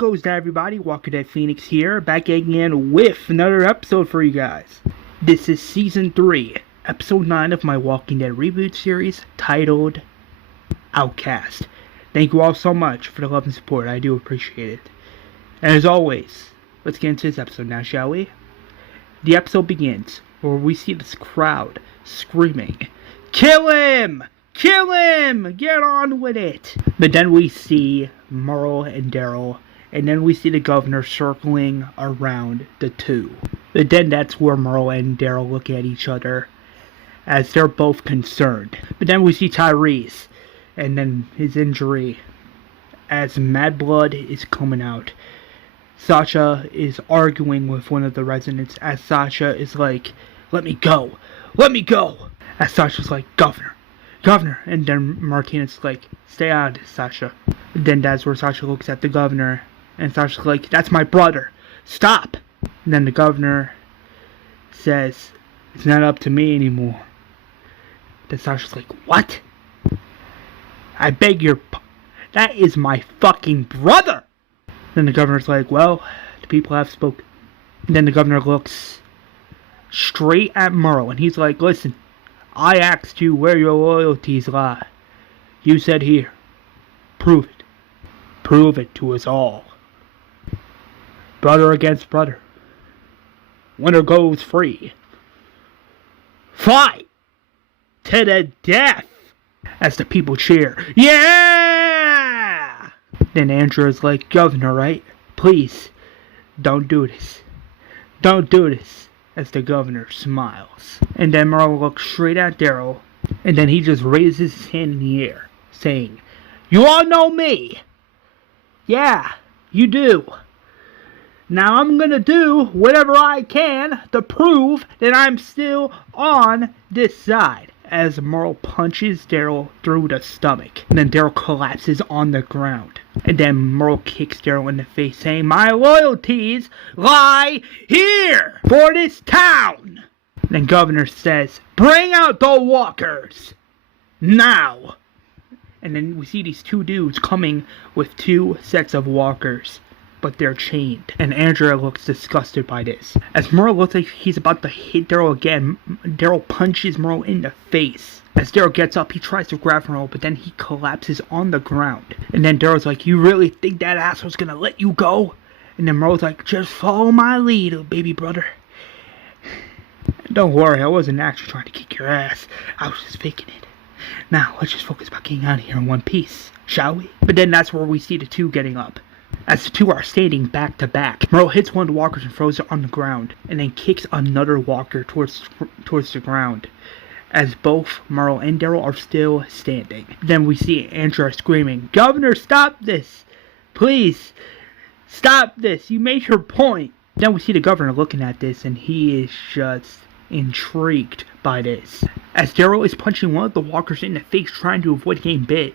goes down, everybody? Walker Dead Phoenix here, back again with another episode for you guys. This is Season 3, Episode 9 of my Walking Dead Reboot series, titled Outcast. Thank you all so much for the love and support, I do appreciate it. And as always, let's get into this episode now, shall we? The episode begins, where we see this crowd screaming, "Kill him! Kill him! Get on with it!" But then we see Merle and Daryl, and then we see the governor circling around the two. But then that's where Merle and Daryl look at each other, as they're both concerned. But then we see Tyreese, and then his injury, as mad blood is coming out. Sasha is arguing with one of the residents, as Sasha is like, "Let me go! Let me go!" As Sasha's like, "Governor! Governor!" And then Martinez is like, "Stay out of this, Sasha." And then that's where Sasha looks at the governor, and Sasha's like, "That's my brother! Stop!" And then the governor says, "It's not up to me anymore." Then Sasha's like, "What? I beg your that is my fucking brother!" Then the governor's like, "Well, the people have spoken." And then the governor looks straight at Merle, and he's like, "Listen, I asked you where your loyalties lie. You said here. Prove it. Prove it to us all. Brother against brother. Winner goes free. Fight to the death!" As the people cheer, "Yeah!" Then Andrew's like, "Governor, right? Please, don't do this. Don't do this." As the governor smiles. And then Merle looks straight at Daryl, and then he just raises his hand in the air, saying, "You all know me. Yeah, you do. Now I'm gonna do whatever I can to prove that I'm still on this side." As Merle punches Daryl through the stomach. And then Daryl collapses on the ground. And then Merle kicks Daryl in the face, saying, "My loyalties lie here for this town." And then Governor says, "Bring out the walkers now." And then we see these two dudes coming with two sets of walkers, but they're chained. And Andrea looks disgusted by this. As Merle looks like he's about to hit Daryl again, Daryl punches Merle in the face. As Daryl gets up, he tries to grab Merle, but then he collapses on the ground. And then Daryl's like, "You really think that asshole's gonna let you go?" And then Merle's like, "Just follow my lead, baby brother. Don't worry, I wasn't actually trying to kick your ass. I was just faking it. Now, let's just focus about getting out of here in one piece, shall we?" But then that's where we see the two getting up. As the two are standing back to back, Merle hits one of the walkers and throws it on the ground, and then kicks another walker towards the ground, as both Merle and Daryl are still standing. Then we see Andrea screaming, "Governor, stop this! Please, stop this! You made your point!" Then we see the governor looking at this, and he is just intrigued by this. As Daryl is punching one of the walkers in the face, trying to avoid getting bit,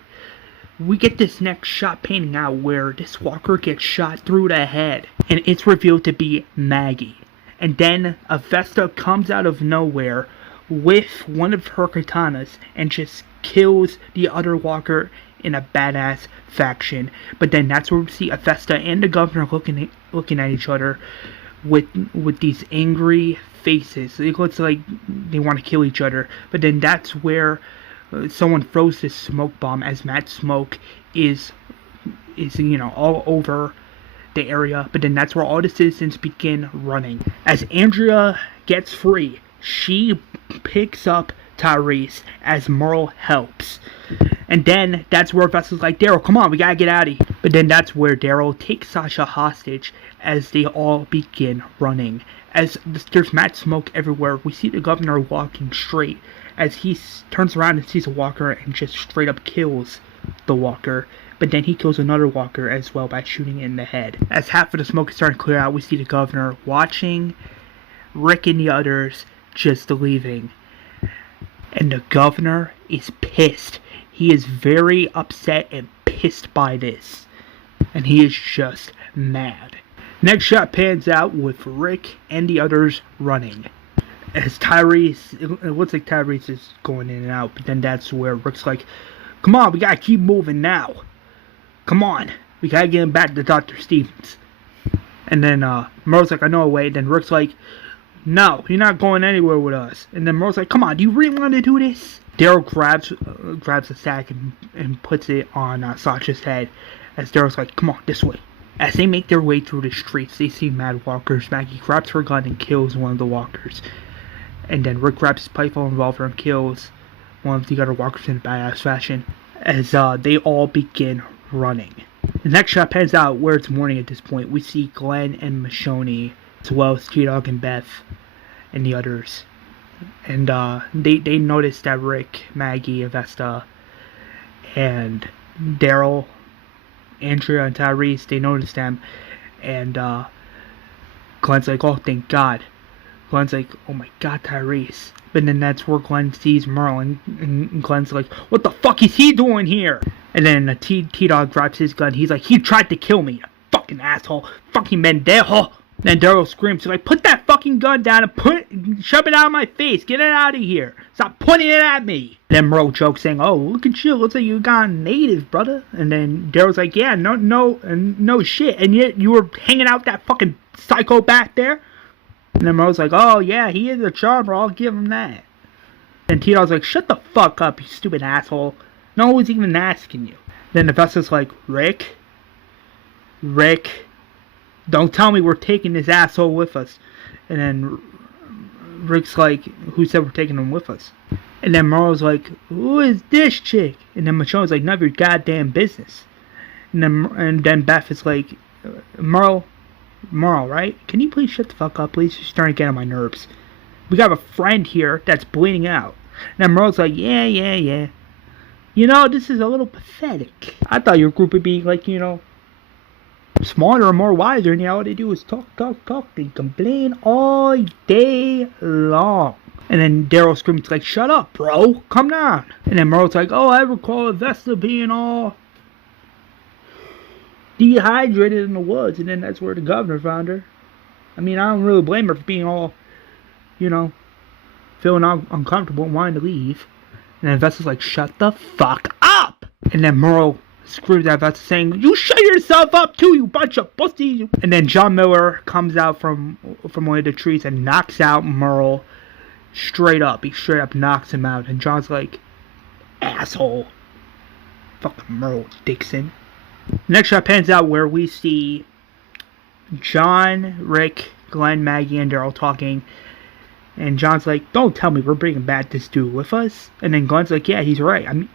we get this next shot painting out where this walker gets shot through the head, and it's revealed to be Maggie. And then a Vesta comes out of nowhere with one of her katanas and just kills the other walker in a badass fashion. But then that's where we see a Vesta and the governor looking at each other with these angry faces. It looks like they want to kill each other. But then that's where someone throws this smoke bomb, as mad smoke is all over the area. But then that's where all the citizens begin running. As Andrea gets free, she picks up Tyreese as Merle helps. And then that's where Vessel's like, "Daryl, come on, we gotta get out of here." But then that's where Daryl takes Sasha hostage as they all begin running. As there's mad smoke everywhere, we see the governor walking straight as he turns around and sees a walker and just straight up kills the walker. But then he kills another walker as well by shooting it in the head. As half of the smoke is starting to clear out, we see the governor watching Rick and the others just leaving. And the governor is pissed. He is very upset and pissed by this. And he is just mad. Next shot pans out with Rick and the others running. As Tyreese, it looks like Tyreese is going in and out, but then that's where Rick's like, "Come on, we gotta keep moving now. Come on, We gotta get him back to Dr. Stevens. And then Merle's like, I know a way. And then Rick's like, no, you're not going anywhere with us. And then Merle's like, come on, do you really want to do this? Daryl grabs a sack and puts it on Sasha's head. As Daryl's like, come on, this way. As they make their way through the streets, they see mad walkers. Maggie grabs her gun and kills one of the walkers. And then Rick grabs his pistol and revolver and kills one of the other walkers in a badass fashion. As they all begin running. The next shot pans out where it's morning at this point. We see Glenn and Michonne, as well as T-Dog and Beth, and the others. And they notice that Rick, Maggie, Avesta, and Daryl, Andrea and Tyreese, they notice them. And Glenn's like, oh, thank God. Glenn's like, oh my God, Tyreese. But then that's where Glenn sees Merle, and Glenn's like, what the fuck is he doing here? And then T-Dog grabs his gun. He's like, he tried to kill me, you fucking asshole. Fucking Mendejo. Then Daryl screams, he's like, put that fucking gun down and shove it out of my face. Get it out of here. Stop pointing it at me. Then Merle jokes saying, oh, look at you. Looks like you got native, brother. And then Daryl's like, yeah, no shit. And yet you were hanging out with that fucking psycho back there? And then Merle's like, oh, yeah, he is a charmer. I'll give him that. And T-Dog's like, shut the fuck up, you stupid asshole. No one's even asking you. Then the vessel's like, Rick, don't tell me we're taking this asshole with us. And then Rick's like, who said we're taking him with us? And then Merle's like, who is this chick? And then Michonne's like, none of your goddamn business. And then Beth is like, Merle, right? Can you please shut the fuck up, please? You're starting to get on my nerves. We got a friend here that's bleeding out. And then Merle's like, yeah. You know, this is a little pathetic. I thought your group would be like, you know, smarter and more wiser, and all they do is talk, and complain all day long. And then Daryl screams like, shut up, bro, come down. And then Merle's like, oh, I recall Avesta being all dehydrated in the woods, and then that's where the governor found her. I mean, I don't really blame her for being all, you know, feeling all uncomfortable and wanting to leave. And then Avesta's like, shut the fuck up. And then Merle screams at Avesta saying, you shut yourself up too, you bunch of pussies. And then John Miller comes out from one of the trees and knocks out Merle straight up. He straight up knocks him out. And John's like, asshole. Fucking Merle Dixon. Next shot pans out where we see John, Rick, Glenn, Maggie, and Daryl talking. And John's like, don't tell me we're bringing back this dude with us. And then Glenn's like, yeah, he's right. I mean,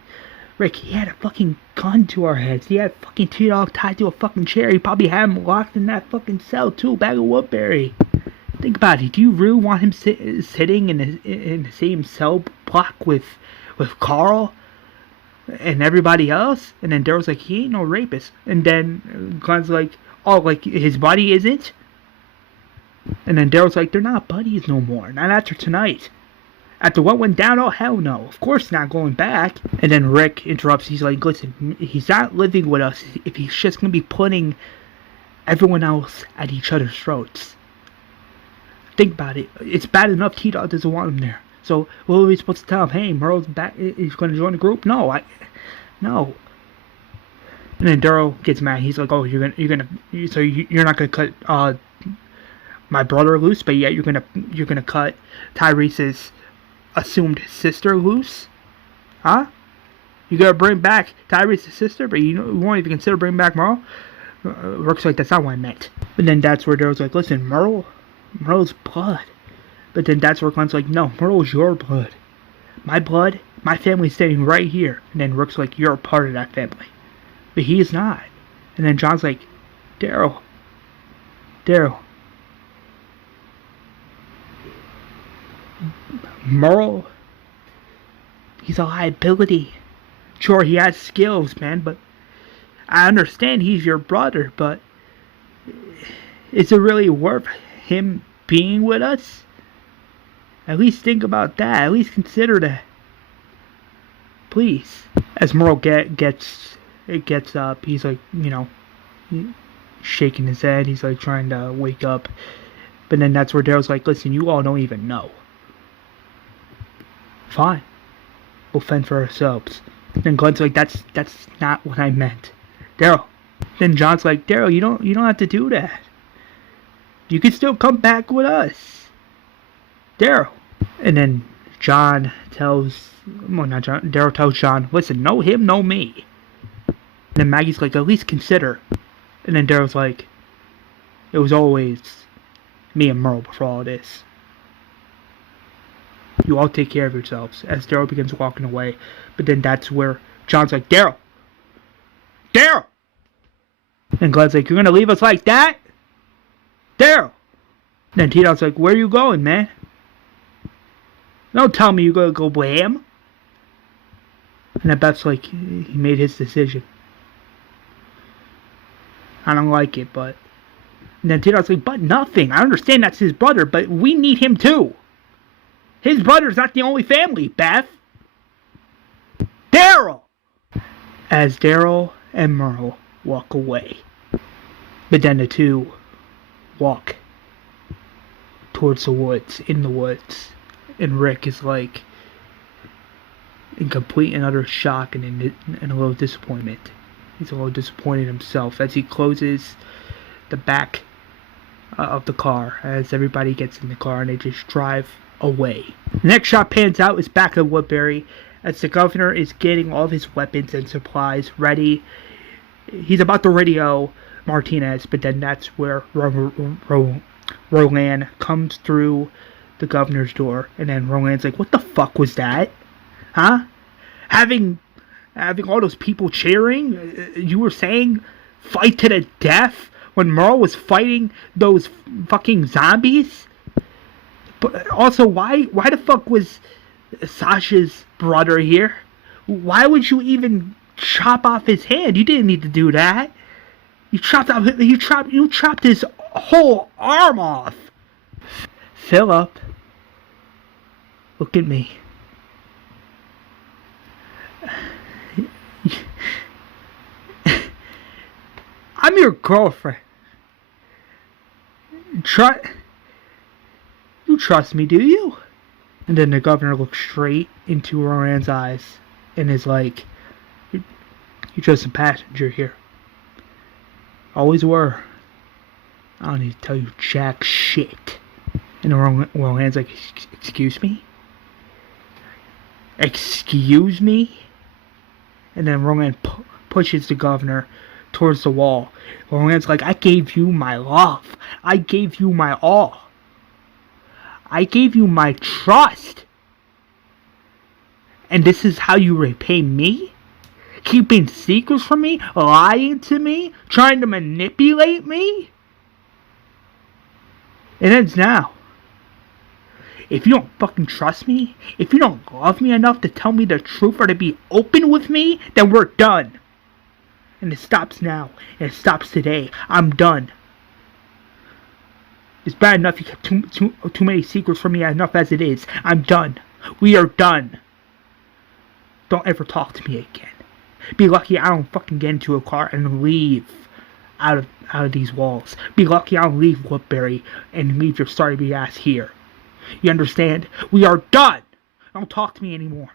Rick, he had a fucking gun to our heads. He had fucking T-Dog tied to a fucking chair. He probably had him locked in that fucking cell too, back in Woodbury. Think about it. Do you really want him sitting in the same cell block with Carl and everybody else? And then Daryl's like, he ain't no rapist. And then Glenn's like, oh, like his buddy isn't? And then Daryl's like, they're not buddies no more. Not after tonight. After what went down, oh hell no. Of course not going back. And then Rick interrupts. He's like, listen, he's not living with us if he's just going to be putting everyone else at each other's throats. Think about it. It's bad enough T-Dog doesn't want him there. So what are we supposed to tell him? Hey, Merle's back. He's going to join the group? No. And then Daryl gets mad. He's like, oh, you're not gonna cut my brother loose, but yet you're gonna cut Tyrese's assumed sister loose, huh? You gotta bring back Tyrese's sister, but you won't even consider bringing back Merle. Rick's like, that's not what I meant. But then that's where Daryl's like, listen, Merle's blood. But then that's where Glenn's like, no, Merle's your blood. My blood, my family's standing right here. And then Rick's like, you're a part of that family. But he is not. And then John's like, Daryl. Merle, he's a liability. Sure, he has skills, man, but I understand he's your brother, but is it really worth him being with us? At least think about that. At least consider that. Please. As Merle gets up, he's like, you know, shaking his head. He's like trying to wake up. But then that's where Daryl's like, listen, you all don't even know. Fine. We'll fend for ourselves. Then Glenn's like, that's not what I meant. Daryl, Then John's like, Daryl, you don't have to do that. You can still come back with us. Daryl. And then Daryl tells John, listen, no him, no me. And then Maggie's like, at least consider. And then Daryl's like, it was always me and Merle before all this. You all take care of yourselves. As Daryl begins walking away. But then that's where John's like, Daryl! And Glenn's like, you're gonna leave us like that? Daryl! Then T-Dog's like, where are you going, man? Don't tell me you're gonna go blam. And then Beth's like, he made his decision. I don't like it, but... And then T-Dog's like, but nothing. I understand that's his brother, but we need him too. His brother's not the only family, Beth. Daryl! As Daryl and Merle walk away. But then the two walk towards the woods, in the woods. And Rick is like in complete and utter shock and a little disappointment. He's a little disappointed himself as he closes the back of the car as everybody gets in the car and they just drive away. The next shot pans out is back at Woodbury as the governor is getting all of his weapons and supplies ready. He's about to radio Martinez, but then that's where Roland comes through the governor's door, and then Roland's like, what the fuck was that? Huh? Having all those people cheering? You were saying fight to the death when Merle was fighting those fucking zombies? But also, why the fuck was Sasha's brother here? Why would you even chop off his hand? You didn't need to do that. You chopped his whole arm off. Philip, look at me. I'm your girlfriend. You trust me, do you? And then the governor looks straight into Roland's eyes and is like, you're just a passenger here. Always were. I don't need to tell you jack shit. And Roland's like, excuse me? Excuse me? And then Roland pushes the governor towards the wall. Roland's like, I gave you my love. I gave you my all. I gave you my trust. And this is how you repay me? Keeping secrets from me? Lying to me? Trying to manipulate me? It ends now. If you don't fucking trust me, if you don't love me enough to tell me the truth or to be open with me, then we're done. And it stops now. And it stops today. I'm done. It's bad enough you kept too many secrets from me enough as it is. I'm done. We are done. Don't ever talk to me again. Be lucky I don't fucking get into a car and leave out of these walls. Be lucky I don't leave Woodbury and leave your sorry ass here. You understand? We are done. Don't talk to me anymore.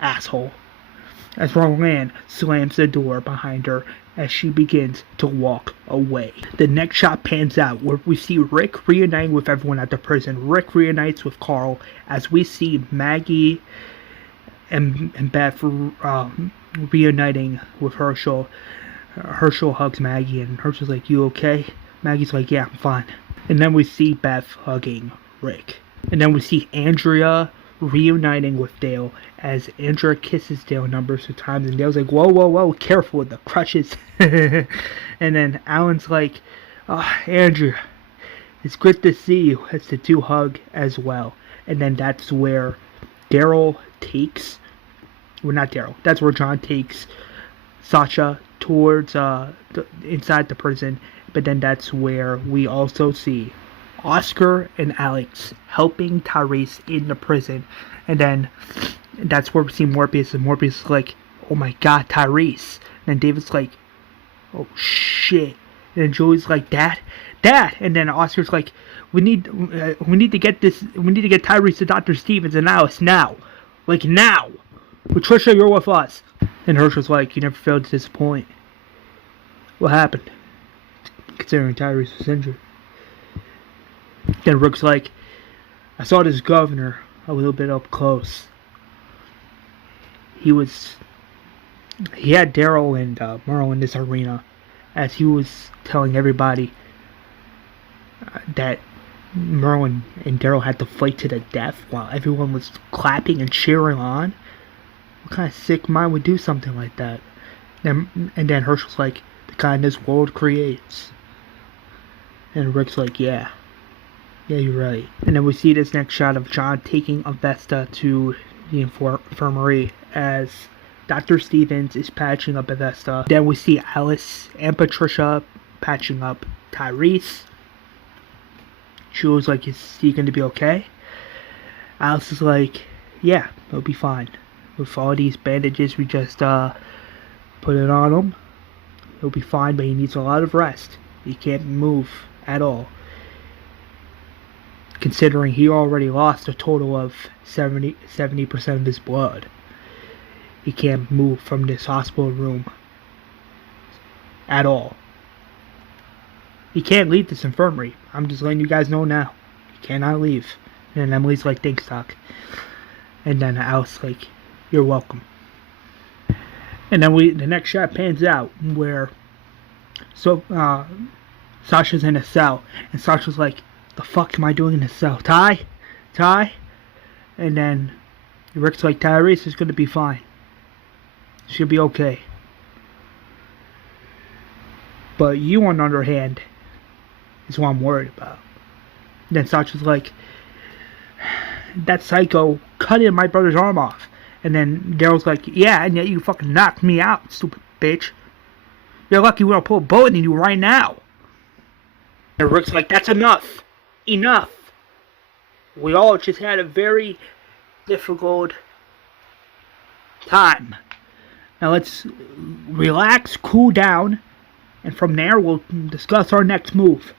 Asshole. As Roland slams the door behind her as she begins to walk away. The next shot pans out where we see Rick reuniting with everyone at the prison. Rick reunites with Carl as we see Maggie and Beth reuniting with Herschel. Herschel hugs Maggie and Herschel's like, you okay? Maggie's like, yeah, I'm fine. And then we see Beth hugging Rick. And then we see Andrea reuniting with Dale as Andrea kisses Dale numbers of times and Dale's like, whoa, careful with the crutches. And then Alan's like, Andrea, it's good to see you, as the two hug as well. And then that's where Daryl takes, well, not Daryl, that's where John takes Sasha towards inside the prison. But then that's where we also see Oscar and Alex helping Tyreese in the prison. And then that's where we see Morbius. And Morbius is like, oh my god, Tyreese. And then David's like, oh shit. And then Julie's like, Dad. And then Oscar's like, we need to get Tyreese to Dr. Stevens and Alice now. Like now. Patricia, you're with us. And Herschel's like, you never failed to disappoint. What happened? Considering Tyreese was injured. Then Rook's like, I saw this governor a little bit up close. He had Daryl and Merle in this arena as he was telling everybody that Merle and Daryl had to fight to the death while everyone was clapping and cheering on. What kind of sick mind would do something like that? And then Herschel's like, the kind this world creates. And Rick's like, yeah, you're right. And then we see this next shot of John taking Avesta to the infirmary as Dr. Stevens is patching up Avesta. Then we see Alice and Patricia patching up Tyreese. She was like, is he going to be okay? Alice is like, yeah, he'll be fine. With all these bandages, we just put it on him. He'll be fine, but he needs a lot of rest. He can't move at all. Considering he already lost a total of 70% of his blood. He can't move from this hospital room at all. He can't leave this infirmary. I'm just letting you guys know now. He cannot leave. And Emily's like, thanks, Doc. And then Alice like, you're welcome. And then the next shot pans out where Sasha's in a cell, and Sasha's like, the fuck am I doing in a cell? Ty? And then Rick's like, Tyreese is gonna be fine. She'll be okay. But you, on the other hand, is what I'm worried about. And then Sasha's like, that psycho cut my brother's arm off. And then Daryl's like, yeah, and yet you fucking knocked me out, stupid bitch. You're lucky we don't pull a bullet in you right now. And Rick's like, that's enough. Enough. We all just had a very difficult time. Now let's relax, cool down, and from there we'll discuss our next move.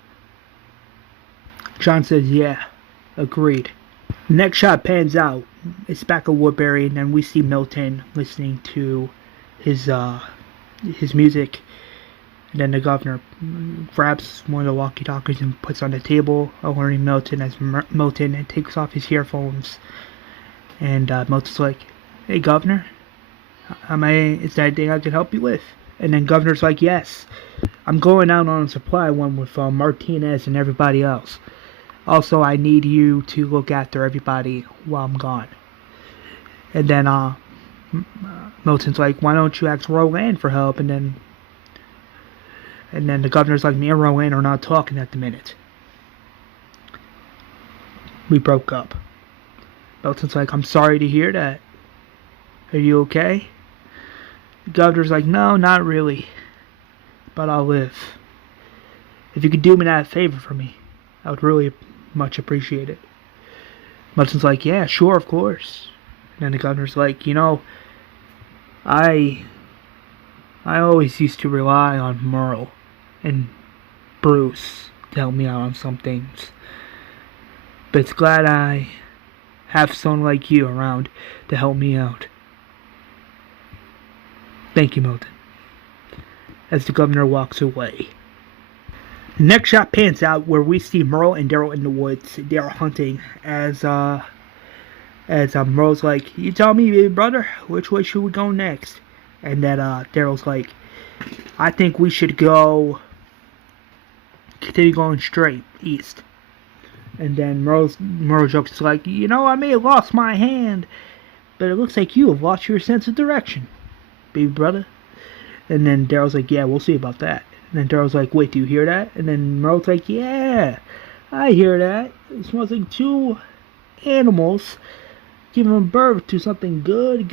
John says, yeah, agreed. Next shot pans out. It's back at Woodbury, and then we see Milton listening to his music. And then the governor grabs one of the walkie-talkies and puts on the table, alerting Milton as Milton takes off his earphones. And Milton's like, hey, Governor, is there anything I can help you with? And then Governor's like, yes, I'm going out on a supply one with Martinez and everybody else. Also, I need you to look after everybody while I'm gone. And then Milton's like, why don't you ask Rowan for help? And then the governor's like, me and Rowan are not talking at the minute. We broke up. Milton's like, I'm sorry to hear that. Are you okay? The governor's like, no, not really. But I'll live. If you could do me that favor for me, I would really much appreciate it. Milton's like, yeah, sure, of course. And then the governor's like, you know, I always used to rely on Merle and Bruce to help me out on some things. But it's glad I have someone like you around to help me out. Thank you, Milton. As the governor walks away. The next shot pans out where we see Merle and Daryl in the woods. They are hunting as Merle's like, you tell me, baby brother, which way should we go next? And then Daryl's like, I think we should continue going straight east. And then Merle jokes like, you know, I may have lost my hand, but it looks like you have lost your sense of direction, baby brother. And then Daryl's like, yeah, we'll see about that. And then Daryl's like, wait, do you hear that? And then Merle's like, yeah, I hear that. It smells like two animals giving birth to something good.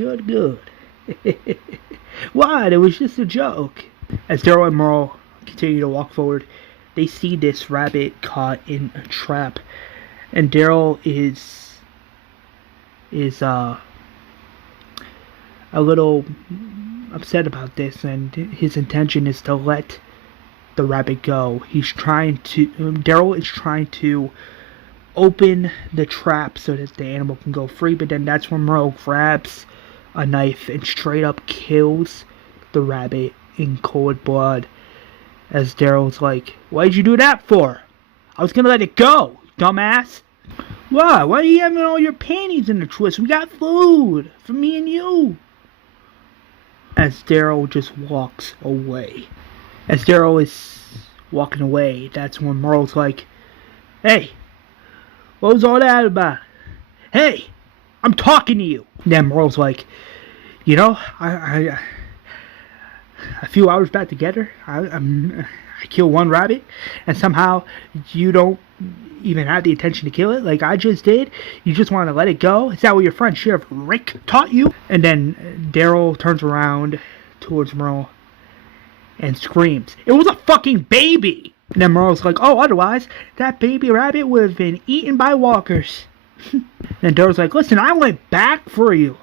What? It was just a joke. As Daryl and Merle continue to walk forward, they see this rabbit caught in a trap. And Daryl is a little upset about this, and his intention is to let the rabbit go. Daryl is trying to open the trap so that the animal can go free, but then that's when Merle grabs a knife and straight up kills the rabbit in cold blood. As Daryl's like, why'd you do that for? I was gonna let it go, dumbass. What? Why are you having all your panties in a twist? We got food for me and you. As Daryl just walks away. As Daryl is walking away, that's when Merle's like, hey, what was all that about? Hey, I'm talking to you. Then Merle's like, you know, a few hours back together, I kill one rabbit, and somehow you don't even have the intention to kill it like I just did. You just want to let it go. Is that what your friend Sheriff Rick taught you? And then Daryl turns around towards Merle and screams, it was a fucking baby. And then Merle's like, oh, otherwise that baby rabbit would have been eaten by walkers. And then Daryl's like, listen, I went back for you.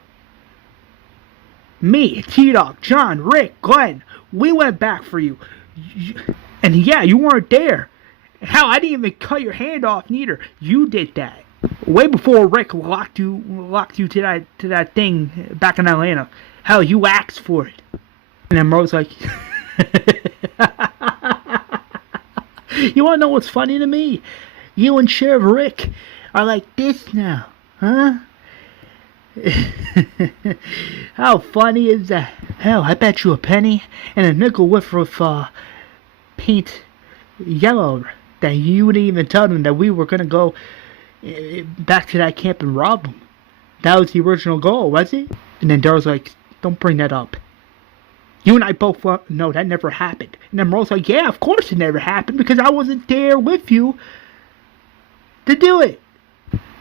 Me, T-Dog, John, Rick, Glenn, we went back for you. And yeah, you weren't there. Hell, I didn't even cut your hand off neither. You did that. Way before Rick locked you to that thing back in Atlanta. Hell, you asked for it. And then Merle's like, you wanna know what's funny to me? You and Sheriff Rick are like this now, huh? How funny is that? Hell, I bet you a penny and a nickel with paint yellow that you wouldn't even tell them that we were gonna go back to that camp and rob them. That was the original goal, was it? And then Daryl's like, don't bring that up. You and I both know that never happened. And then Merle's like, yeah, of course it never happened because I wasn't there with you to do it.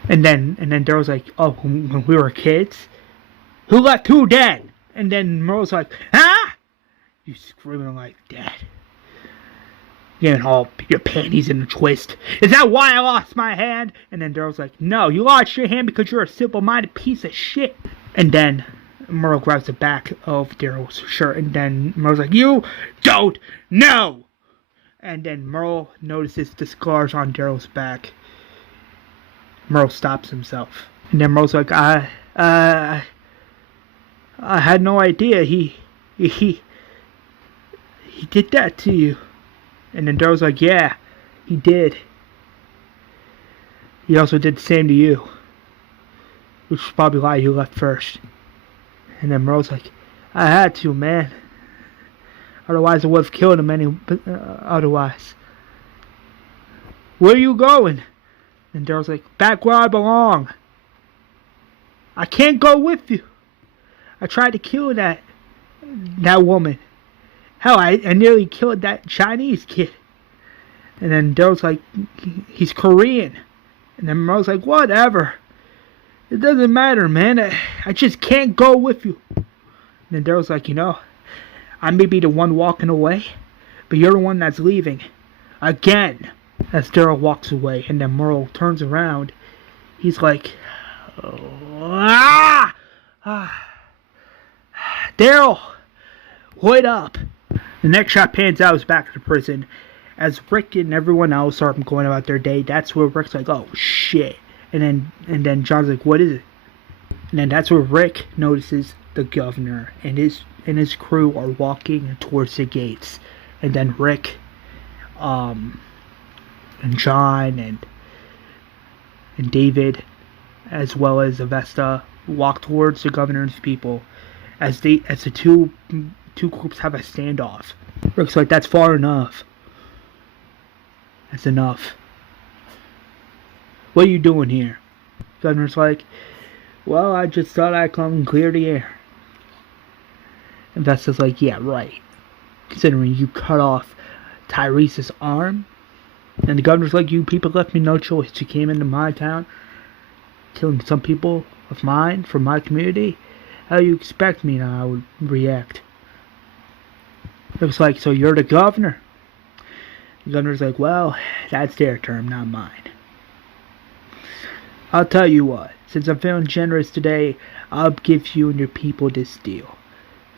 And then Daryl's like, oh, when we were kids? Who left who dead? And then Merle's like, ah! You screaming like that. Getting all your panties in a twist. Is that why I lost my hand? And then Daryl's like, no, you lost your hand because you're a simple-minded piece of shit. And then Merle grabs the back of Daryl's shirt. And then Merle's like, you don't know! And then Merle notices the scars on Daryl's back. Merle stops himself. And then Merle's like, I had no idea he did that to you. And then Daryl's like, yeah, he did. He also did the same to you. Which is probably why you left first. And then Merle's like, I had to, man. Otherwise I would have killed him otherwise. Where are you going? And Daryl's like, back where I belong. I can't go with you. I tried to kill that woman. Hell, I nearly killed that Chinese kid. And then Daryl's like, he's Korean. And then Merle's like, whatever. It doesn't matter, man. I just can't go with you. And then Daryl's like, you know, I may be the one walking away, but you're the one that's leaving. Again. As Daryl walks away, and then Merle turns around, he's like, Daryl, wait up. The next shot pans out is back at the prison. As Rick and everyone else are going about their day, that's where Rick's like, oh shit. And then John's like, what is it? And then that's where Rick notices the governor and his crew are walking towards the gates. And then Rick, and John and David, as well as Avesta, walk towards the governor's people as the two groups have a standoff. Rick's like, that's far enough. That's enough. What are you doing here? Governor's like, well, I just thought I'd come and clear the air. Avesta's like, yeah, right. Considering you cut off Tyrese's arm. And the governor's like, you people left me no choice. You came into my town, killing some people of mine from my community. How do you expect me now I would react? It was like, so you're the governor? The governor's like, well, that's their term, not mine. I'll tell you what, since I'm feeling generous today, I'll give you and your people this deal.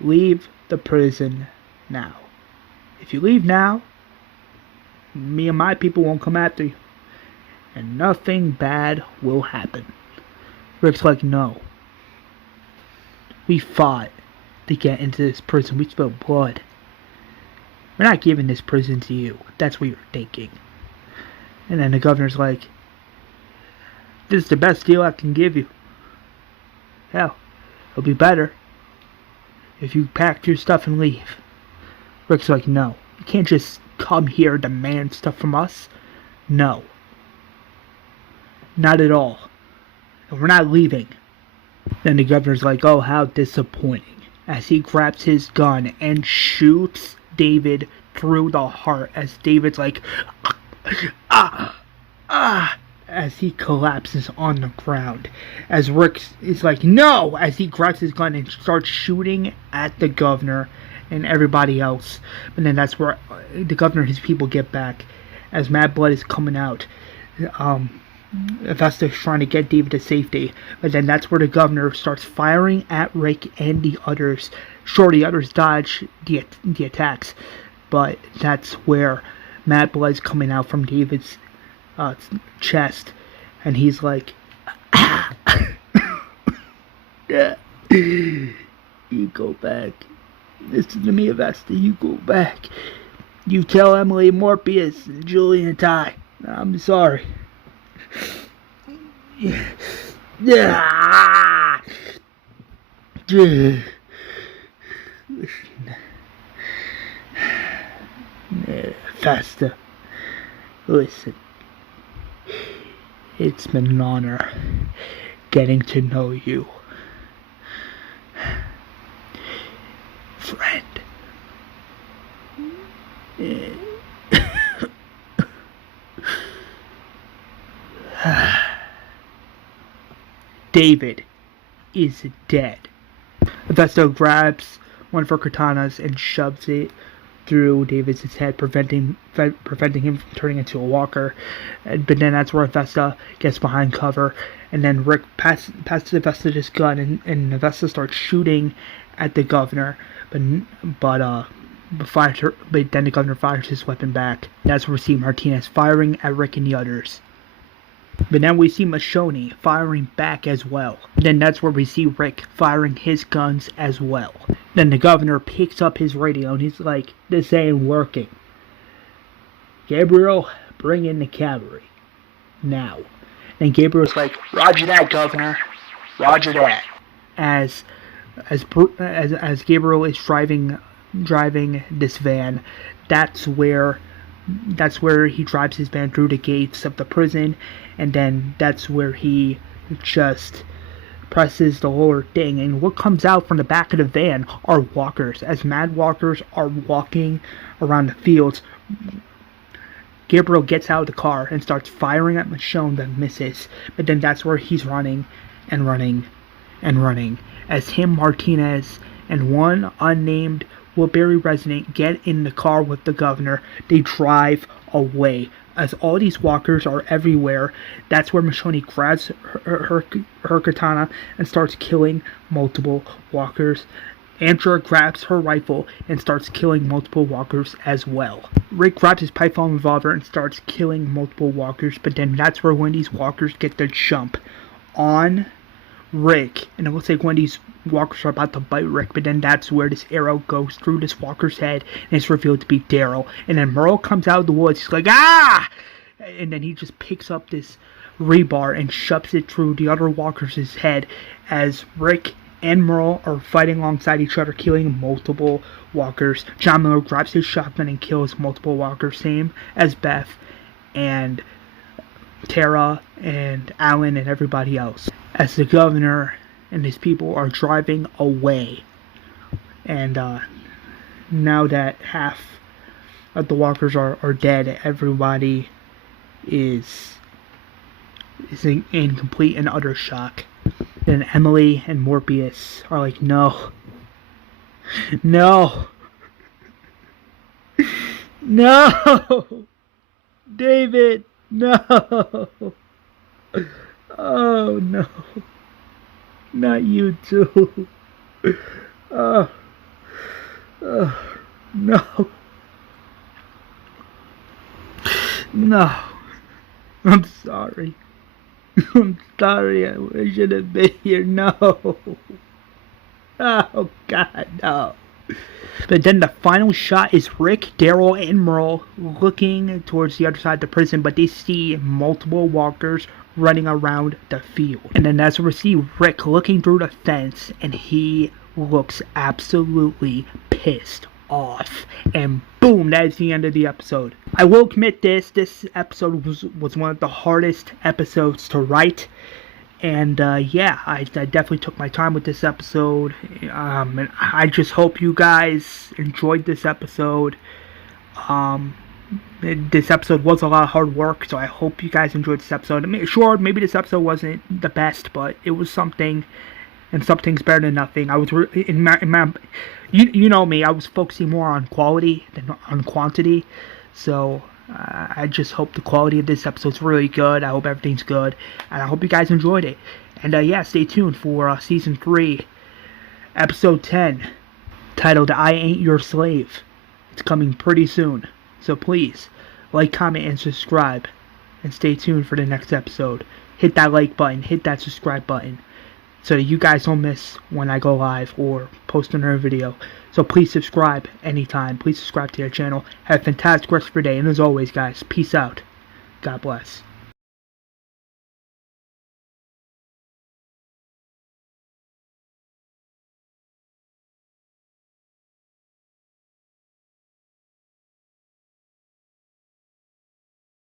Leave the prison now. If you leave now, me and my people won't come after you. And nothing bad will happen. Rick's like, no. We fought to get into this prison. We spilled blood. we're not giving this prison to you. That's what you're thinking. And then the governor's like, this is the best deal I can give you. Hell, it'll be better if you pack your stuff and leave. Rick's like, no. You can't just come here and demand stuff from us. No. Not at all. And we're not leaving. Then the governor's like, oh, how disappointing. As he grabs his gun and shoots David through the heart. As David's like, as he collapses on the ground. As Rick is like, no! As he grabs his gun and starts shooting at the governor and everybody else. And then that's where the governor and his people get back. As mad blood is coming out. Vesta's trying to get David to safety. But then that's where the governor starts firing at Rick and the others. Sure, the others dodge the attacks. But that's where mad blood is coming out from David's chest, and he's like, you go back. Listen to me, Vesta. You go back. You tell Emily, Morpheus, and Julie and Ty. I'm sorry. Vesta, listen. It's been an honor getting to know you. Friend. David is dead. Vesta grabs one of her katanas and shoves it through David's head, preventing him from turning into a walker. But then that's where Vesta gets behind cover, and then Rick passes Vesta his gun, and Vesta starts shooting at the governor, but then the governor fires his weapon back. That's where we see Martinez firing at Rick and the others. But then we see Michonne firing back as well. Then that's where we see Rick firing his guns as well. Then the governor picks up his radio and he's like, this ain't working. Gabriel, bring in the cavalry. Now. And Gabriel's like, roger that, governor. Roger that. As Gabriel is driving this van, that's where he drives his van through the gates of the prison, and then that's where he just presses the lower thing, and what comes out from the back of the van are walkers. As mad walkers are walking around the fields, Gabriel gets out of the car and starts firing at Michonne that misses, but then that's where he's running and running and running. As him, Martinez, and one unnamed Woodbury resident get in the car with the governor, they drive away. As all these walkers are everywhere, that's where Michonne grabs her katana and starts killing multiple walkers. Andrea grabs her rifle and starts killing multiple walkers as well. Rick grabs his python revolver and starts killing multiple walkers, but then that's where one of these walkers get the jump on Rick, and it looks like one of these walkers are about to bite Rick, but then that's where this arrow goes through this walker's head, and it's revealed to be Daryl. And then Merle comes out of the woods, he's like, ah! And then he just picks up this rebar and shoves it through the other walker's head, as Rick and Merle are fighting alongside each other, killing multiple walkers. John Miller grabs his shotgun and kills multiple walkers, same as Beth and Tara and Alan and everybody else. As the governor and his people are driving away, and now that half of the walkers are dead, everybody is in complete and utter shock. Then Emily and Morpheus are like, no, David, no. Oh no, not you too. No. I'm sorry. I'm sorry. I should have been here. No. Oh God, no. But then the final shot is Rick, Daryl, and Merle looking towards the other side of the prison, but they see multiple walkers running around the field. And then that's where we see Rick looking through the fence, and he looks absolutely pissed off. And boom, that is the end of the episode. I will commit this episode was one of the hardest episodes to write. And yeah, I definitely took my time with this episode. And I just hope you guys enjoyed this episode. This episode was a lot of hard work, so I hope you guys enjoyed this episode. I mean, sure, maybe this episode wasn't the best, but it was something, and something's better than nothing. I was you know me, I was focusing more on quality than on quantity, so I just hope the quality of this episode's really good. I hope everything's good, and I hope you guys enjoyed it. And yeah, stay tuned for season 3, episode 10, titled "I Ain't Your Slave." It's coming pretty soon. So please, like, comment, and subscribe. And stay tuned for the next episode. Hit that like button, hit that subscribe button, so that you guys don't miss when I go live or post another video. So please subscribe anytime. Please subscribe to the channel. Have a fantastic rest of your day. And as always, guys, peace out. God bless.